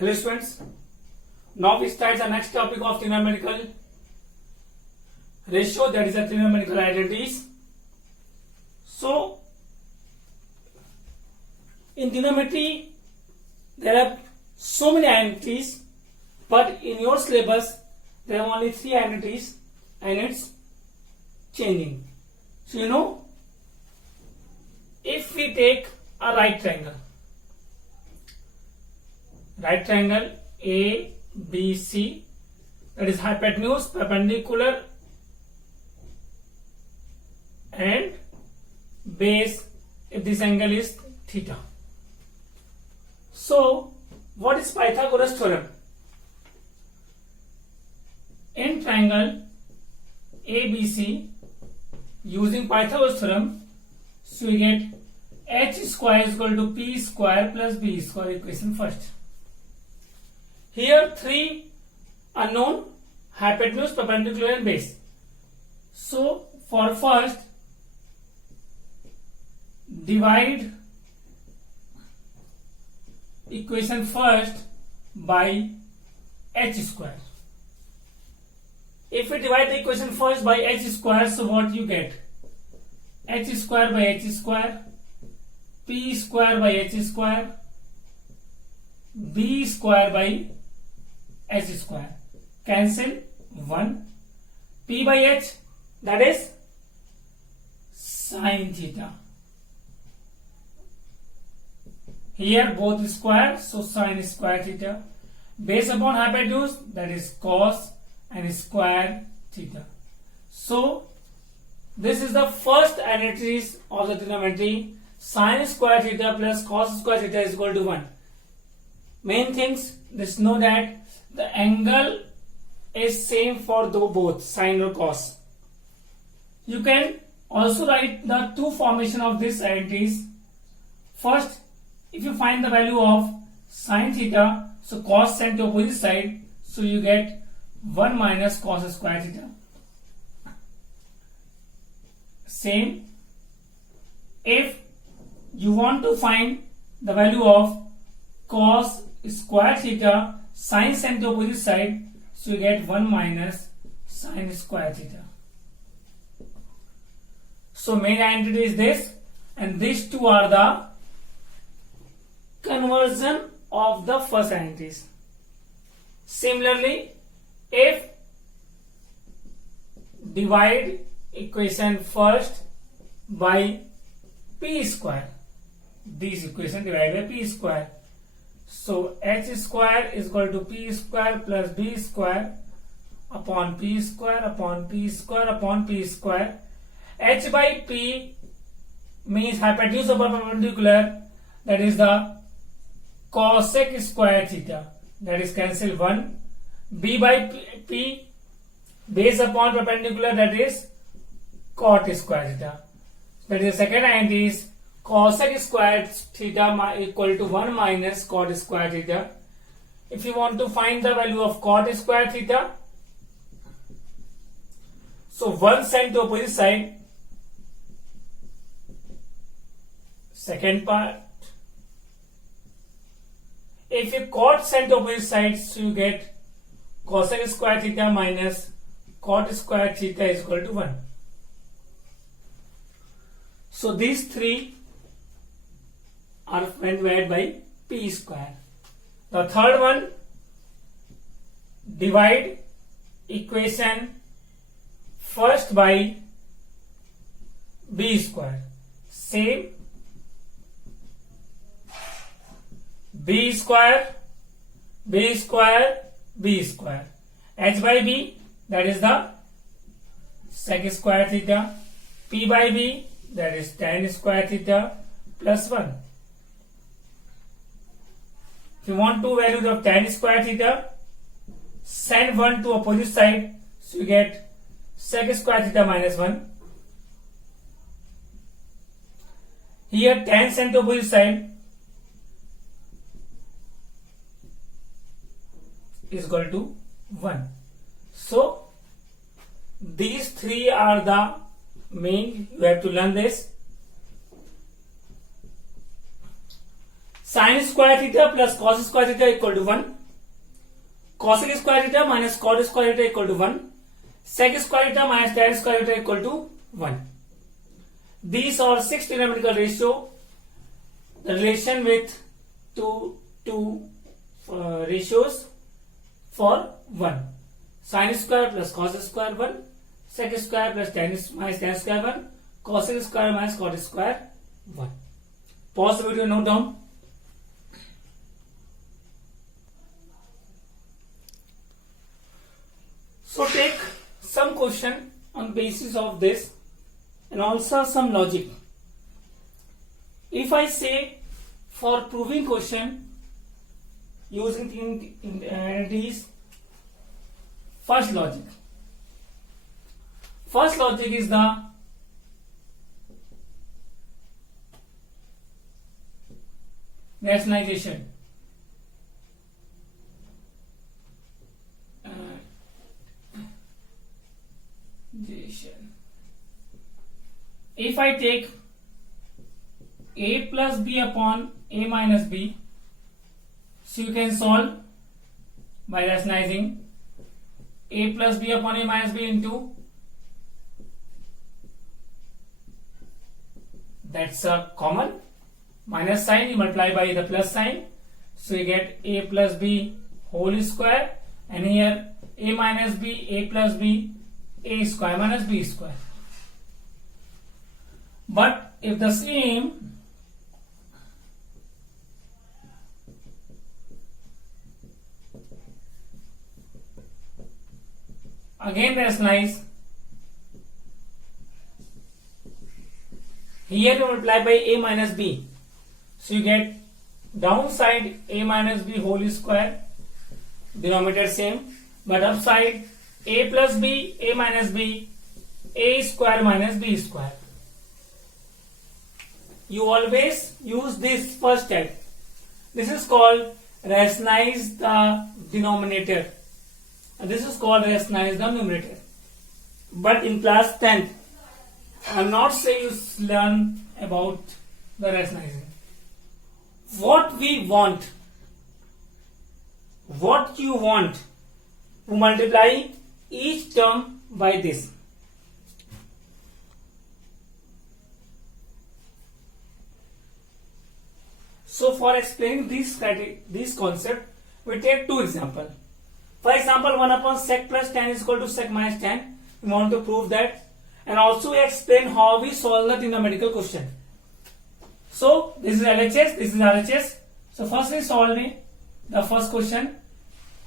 Hello students, now we start the next topic of trigonometrical ratio, that is the trigonometrical identities. So in trigonometry there are so many identities, but in your syllabus there are only 3 identities and it's changing. So if we take a right triangle A, B, C, that is hypotenuse, perpendicular and base if this angle is theta. So what is Pythagoras theorem? In triangle ABC, using Pythagoras theorem, so we get h square is equal to p square plus b square, equation first. Here 3 unknown, hypotenuse, perpendicular and base. So for first, divide equation first by h square. If we divide the equation first by h square, so what you get? H square by h square, p square by h square, b square by h square. Cancel 1. P by h, that is sin theta. Here both square, so sin square theta. Base upon hypotenuse, that is cos and square theta. So this is the first identities of the trigonometry. Sin square theta plus cos square theta is equal to 1. Main things, just know that the angle is same for both sin or cos. You can also write the two formation of these identities. First, if you find the value of sin theta, so cos sent to opposite side, so you get 1 minus cos square theta. Same, if you want to find the value of cos square theta, sin sent to opposite side, so you get 1 minus sin square theta. So main identity is this, and these two are the conversion of the first identities. Similarly, if divide equation first by p square, this equation divided by p square, so h square is equal to p square plus b square upon p square upon p square upon p square. H by p means hypotenuse upon perpendicular, that is the cosec square theta, that is cancel 1. B by p, base upon perpendicular, that is cot square theta. That is the second identity is cosec square theta equal to 1 minus cot square theta. If you want to find the value of cot square theta, so 1 sent to opposite side. Second part, if you cot sent to opposite side, so you get cosec square theta minus cot square theta is equal to 1. So these three are divided by p square. The third one, divide equation first by b square. Same, b square, b square, b square. H by b, that is the sec square theta. P by b, that is tan square theta plus 1. If you want two values of tan square theta, send 1 to opposite side, so you get sec square theta minus 1. Here tan sent to opposite side is equal to 1. So these three are the main, you have to learn this. Sin square theta plus cos square theta equal to 1. Cosec square theta minus cot square theta equal to 1. Sec square theta minus tan square theta equal to 1. These are 6 trigonometrical ratio. The relation with two ratios for 1. Sin square plus cos square 1. Sec square plus tan minus tan square 1. Cosec square minus cot square 1. Pause the video, note down. So take some question on basis of this and also some logic. If I say for proving question using entities, first logic. First logic is the rationalization. If I take a plus b upon a minus b, so you can solve by rationalizing a plus b upon a minus b into, that's a common, minus sign you multiply by the plus sign, so you get a plus b whole square, and here a minus b, a plus b, a square minus b square. But if the same again rationalize, here you multiply by a minus b, so you get downside a minus b whole square, denominator same, but upside a plus b, a minus b, a square minus b square. You always use this first step. This is called rationalize the denominator, and this is called rationalize the numerator. But in class 10th, I am not saying you learn about the rationalizing. What we want, what you want, to multiply each term by this. So for explaining this concept, we take two examples. For example, 1 upon sec plus tan is equal to sec minus tan. We want to prove that, and also we explain how we solve the trigonometrical question. So this is LHS, this is RHS. So first we solve the first question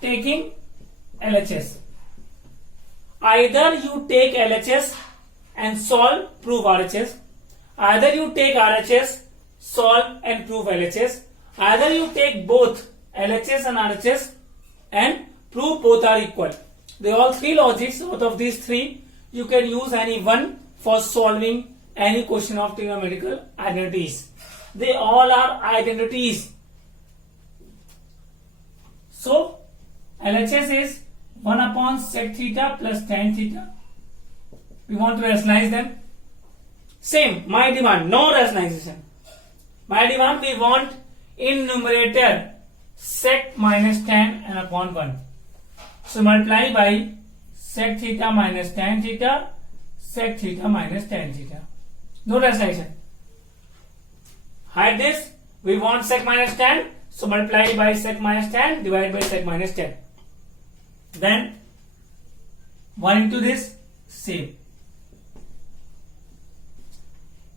taking LHS. Either you take LHS and solve, prove RHS. Either you take RHS, solve and prove LHS. Either you take both LHS and RHS and prove both are equal. They are all three logics. Out of these three, you can use any one for solving any question of trigonometrical identities. They all are identities. So LHS is 1 upon sec theta plus tan theta. We want to rationalize them. Same, my demand, no rationalization. My demand, we want in numerator sec minus tan and upon 1. So multiply by sec theta minus tan theta, sec theta minus tan theta. No rationalization. Hide this. We want sec minus tan, so multiply by sec minus tan, divide by sec minus tan. Then 1 into this, same.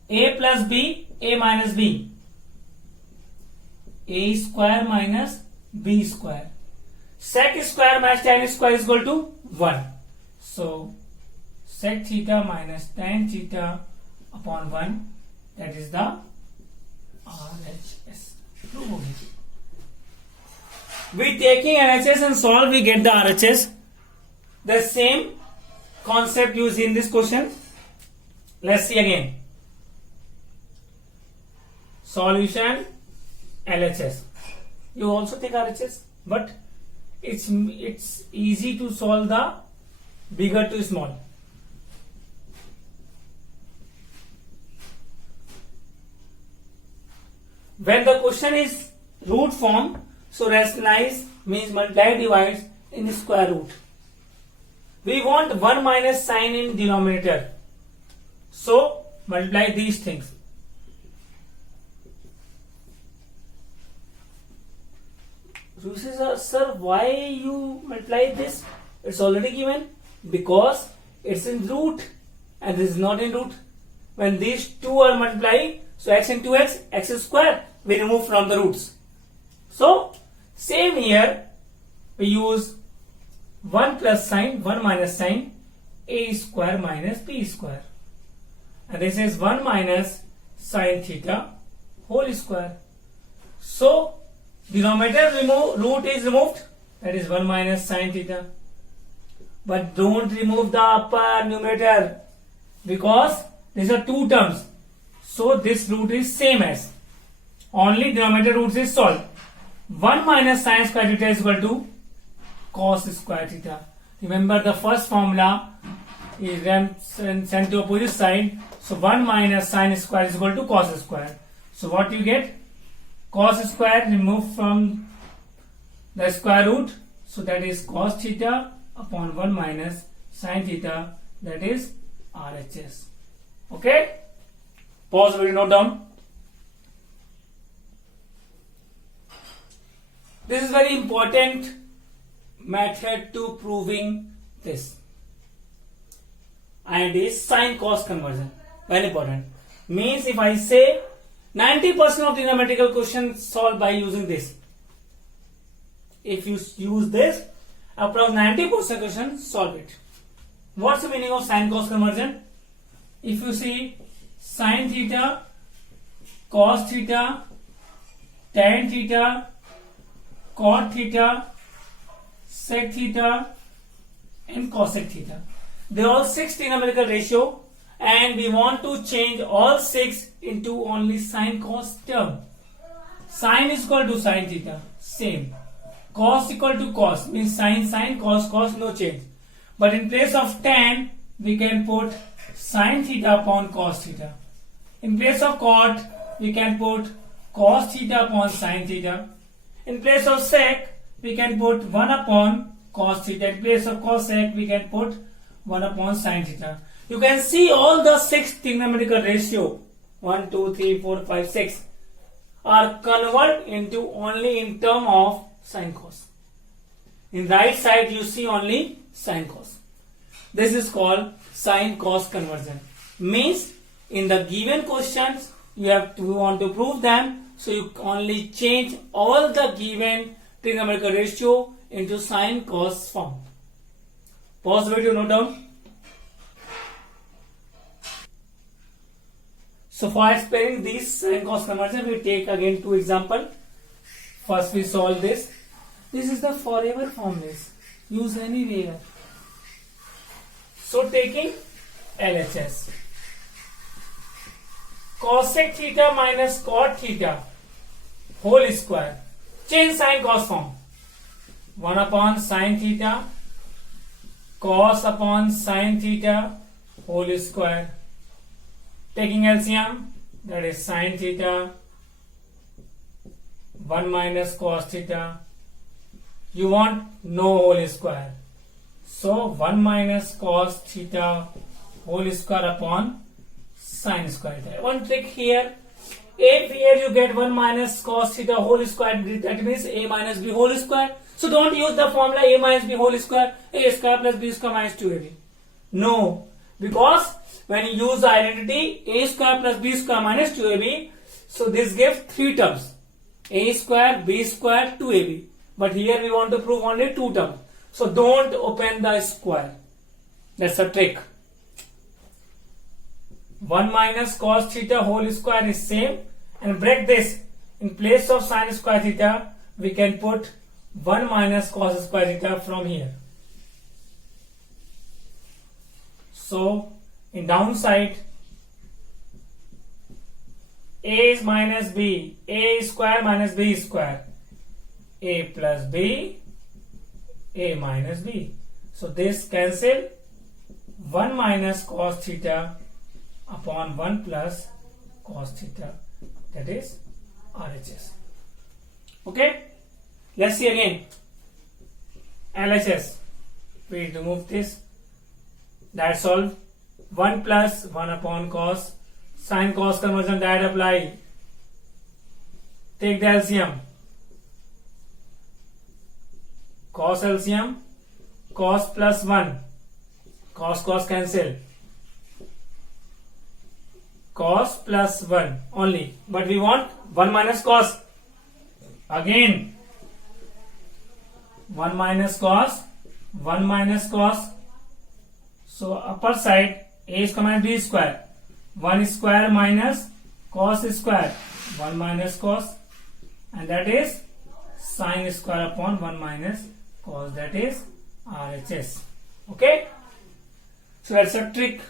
A plus b, a minus b. A square minus b square. Sec square minus tan square is equal to 1. So sec theta minus tan theta upon 1, that is the RHS. We taking LHS and solve, we get the RHS. The same concept used in this question. Let's see again. Solution LHS. You also take RHS, but it's easy to solve the bigger to small. When the question is root form. So rationalize means multiply divides in square root. We want 1 minus sign in denominator. So multiply these things. You say, sir, why you multiply this? It's already given. Because it's in root and this is not in root. When these two are multiplied, so x into x is square, we remove from the roots. So same here, we use 1 plus sign, 1 minus sign, a square minus b square. And this is 1 minus sine theta whole square. So denominator root is removed, that is 1 minus sine theta. But don't remove the upper numerator because these are two terms. So this root is same as. Only denominator roots is solved. 1 minus sine square theta is equal to cos square theta. Remember the first formula is sent to opposite side. So 1 minus sine square is equal to cos square. So what you get? Cos square removed from the square root. So that is cos theta upon 1 minus sine theta, that is RHS. Okay? Pause, we note down. This is very important method to proving this. And is sine cos conversion. Very important. Means if I say 90% of trigonometrical questions solved by using this. If you use this, approx 90% question solve it. What's the meaning of sine cos conversion? If you see sine theta, cos theta, tan theta, cot theta, sec theta, and cosec theta. They are all 6 trigonometrical ratio, and we want to change all 6 into only sine cos term. Sine is equal to sine theta, same. Cos equal to cos means sine, cos, no change. But in place of tan, we can put sine theta upon cos theta. In place of cot, we can put cos theta upon sine theta. In place of sec, we can put 1 upon cos theta. In place of cosec, we can put 1 upon sine theta. You can see all the 6 trigonometrical ratio 1, 2, 3, 4, 5, 6 are converted into only in term of sine cos. In right side you see only sine cos. This is called sine cos conversion. Means in the given questions you want to prove them, so you only change all the given trigonometrical ratio into sine cos form. Pause the video, note down. So for explaining this sine cos conversion, we take again 2 examples. First we solve this. This is the forever formulas. Use anywhere. So taking LHS. Cosec theta minus cot theta whole square. Change sine cos form. 1 upon sine theta cos upon sine theta whole square. Taking LCM, that is sine theta 1 minus cos theta. You want no whole square. So 1 minus cos theta whole square upon sine square theta. One trick here. If here you get 1 minus cos theta whole square, that means a minus b whole square. So don't use the formula a minus b whole square, a square plus b square minus 2ab. No, because when you use the identity a square plus b square minus 2ab, so this gives 3 terms, a square, b square, 2ab. But here we want to prove only 2 terms. So don't open the square. That's a trick. 1 minus cos theta whole square is same, and break this. In place of sine square theta, we can put 1 minus cos square theta from here. So in downside, a minus b, a square minus b square, a plus b, a minus b. So this cancel. 1 minus cos theta upon 1 plus cos theta, that is RHS. Okay, let's see again. LHS, we remove this. That's all. 1 plus 1 upon cos. Sin cos conversion, that apply. Take the LCM. Cos LCM. Cos plus 1. Cos cancel. Cos plus 1 only. But we want 1 minus cos. Again. 1 minus cos. 1 minus cos. So upper side a square and b square. 1 square minus cos square. 1 minus cos. And that is sin square upon 1 minus cos. That is RHS. Okay. So that's a trick.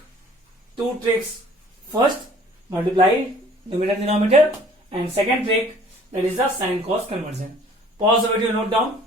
2 tricks. First, multiply numerator denominator, and second trick, that is the sin cos conversion. Pause the video, note down.